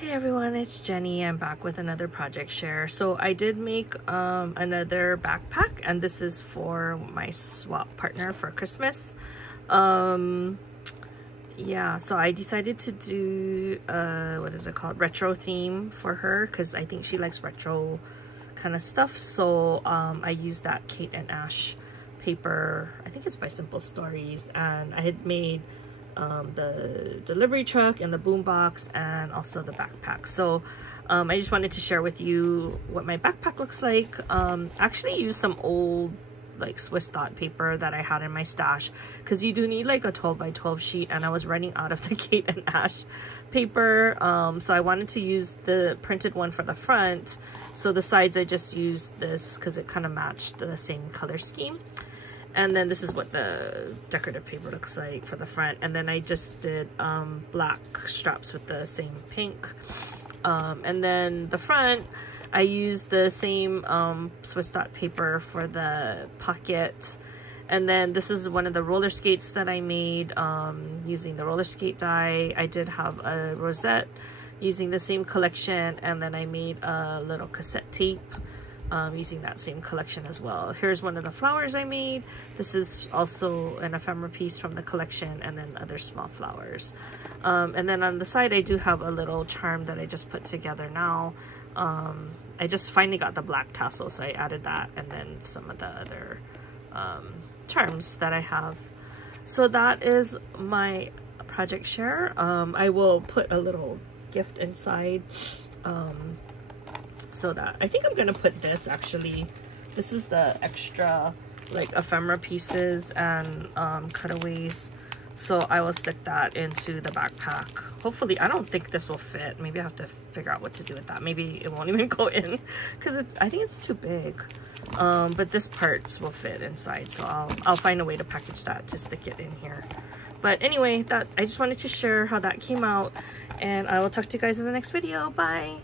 Hey everyone, it's Jenny. I'm back with another project share. So I did make another backpack, and this is for my swap partner for Christmas. Yeah, so I decided to do what is it called, retro theme for her, because I think she likes retro kind of stuff. So I used that Kate and Ash paper. I think it's by Simple Stories, and I had made the delivery truck and the boombox and also the backpack. So I just wanted to share with you what my backpack looks like. Actually used some old like Swiss dot paper that I had in my stash, because you do need like a 12 by 12 sheet, and I was running out of the Kate and Ash paper. So I wanted to use the printed one for the front. So the sides I just used this because it kind of matched the same color scheme. And then this is what the decorative paper looks like for the front. And then I just did black straps with the same pink. And then the front, I used the same Swiss dot paper for the pocket. And then this is one of the roller skates that I made using the roller skate die. I did have a rosette using the same collection. And then I made a little cassette tape using that same collection as well. Here's one of the flowers I made. This is also an ephemera piece from the collection, and then other small flowers. And then on the side, I do have a little charm that I just put together now. I just finally got the black tassel, so I added that, and then some of the other charms that I have. So that is my project share. I will put a little gift inside. So that I think I'm gonna put this, actually. This is the extra like ephemera pieces and cutaways, so I will stick that into the backpack. Hopefully, I don't think this will fit. Maybe I have to figure out what to do with that. Maybe it won't even go in because I think it's too big. But this parts will fit inside, so I'll find a way to package that to stick it in here. But anyway, I just wanted to share how that came out, and I will talk to you guys in the next video. Bye.